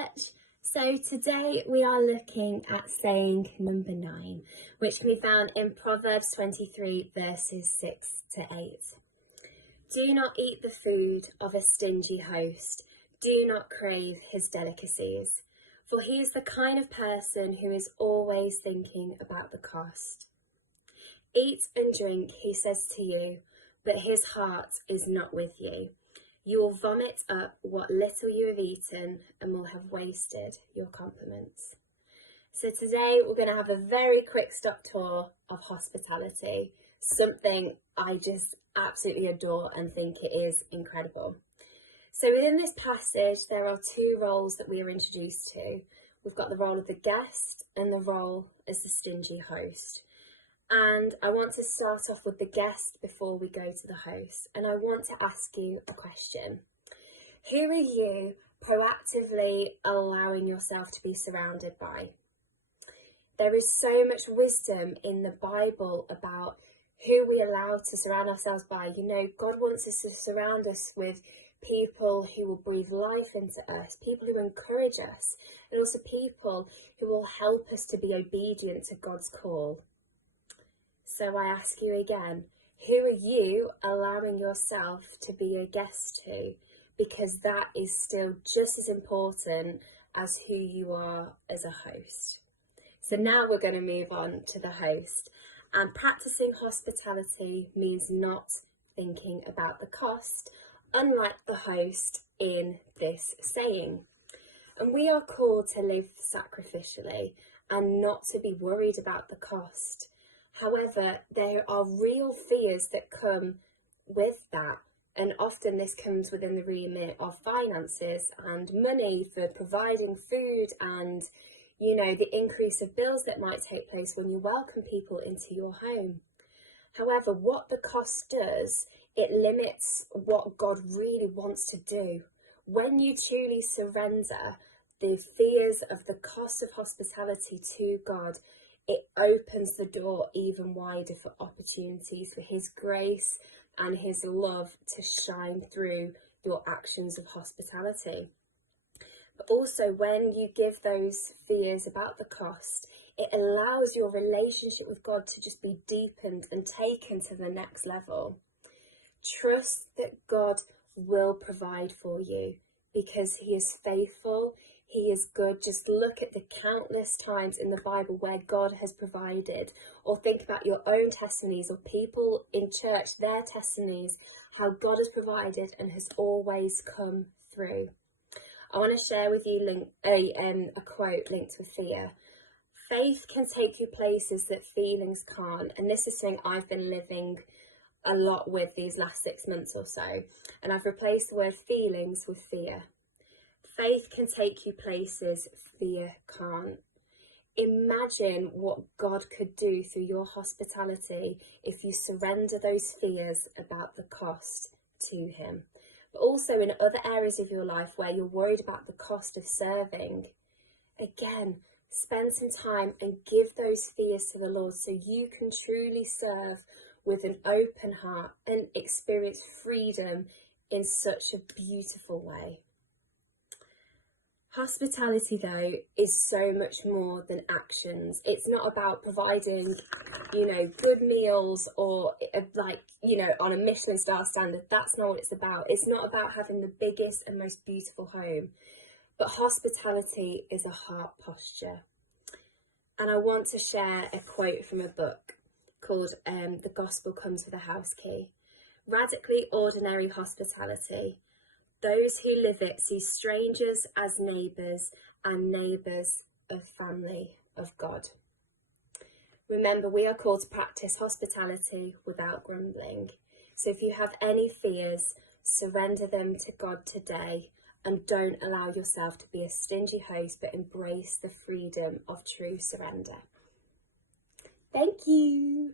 Church. So today we are looking at saying number 9, which can be found in Proverbs 23 verses 6 to 8. Do not eat the food of a stingy host. Do not crave his delicacies, for he is the kind of person who is always thinking about the cost. Eat and drink, he says to you, but his heart is not with you. You will vomit up what little you have eaten and will have wasted your compliments. So today we're going to have a very quick stop tour of hospitality, something I just absolutely adore and think it is incredible. So within this passage there are 2 roles that we are introduced to. We've got the role of the guest and the role as the stingy host. And I want to start off with the guest before we go to the host. And I want to ask you a question. Who are you proactively allowing yourself to be surrounded by? There is so much wisdom in the Bible about who we allow to surround ourselves by. You know, God wants us to surround us with people who will breathe life into us, people who encourage us, and also people who will help us to be obedient to God's call. So I ask you again, who are you allowing yourself to be a guest to? Because that is still just as important as who you are as a host. So now we're going to move on to the host. And practicing hospitality means not thinking about the cost, unlike the host in this saying. And we are called to live sacrificially and not to be worried about the cost. However, there are real fears that come with that, and often this comes within the remit of finances and money for providing food and, you know, the increase of bills that might take place when you welcome people into your home. However, what the cost does, it limits what God really wants to do. When you truly surrender the fears of the cost of hospitality to God, it opens the door even wider for opportunities for his grace and his love to shine through your actions of hospitality. But also when you give those fears about the cost, it allows your relationship with God to just be deepened and taken to the next level. Trust that God will provide for you because he is faithful. He is good. Just look at the countless times in the Bible where God has provided, or think about your own testimonies or people in church, their testimonies, how God has provided and has always come through. I want to share with you a quote linked with fear. Faith can take you places that feelings can't. And this is something I've been living a lot with these last 6 months or so. And I've replaced the word feelings with fear. Faith can take you places fear can't. Imagine what God could do through your hospitality if you surrender those fears about the cost to him. But also in other areas of your life where you're worried about the cost of serving, again, spend some time and give those fears to the Lord so you can truly serve with an open heart and experience freedom in such a beautiful way. Hospitality, though, is so much more than actions. It's not about providing, good meals or on a Michelin star standard. That's not what it's about. It's not about having the biggest and most beautiful home. But hospitality is a heart posture. And I want to share a quote from a book called The Gospel Comes with a House Key. Radically ordinary hospitality. Those who live it see strangers as neighbours and neighbours of family of God. Remember, we are called to practice hospitality without grumbling. So if you have any fears, surrender them to God today and don't allow yourself to be a stingy host, but embrace the freedom of true surrender. Thank you.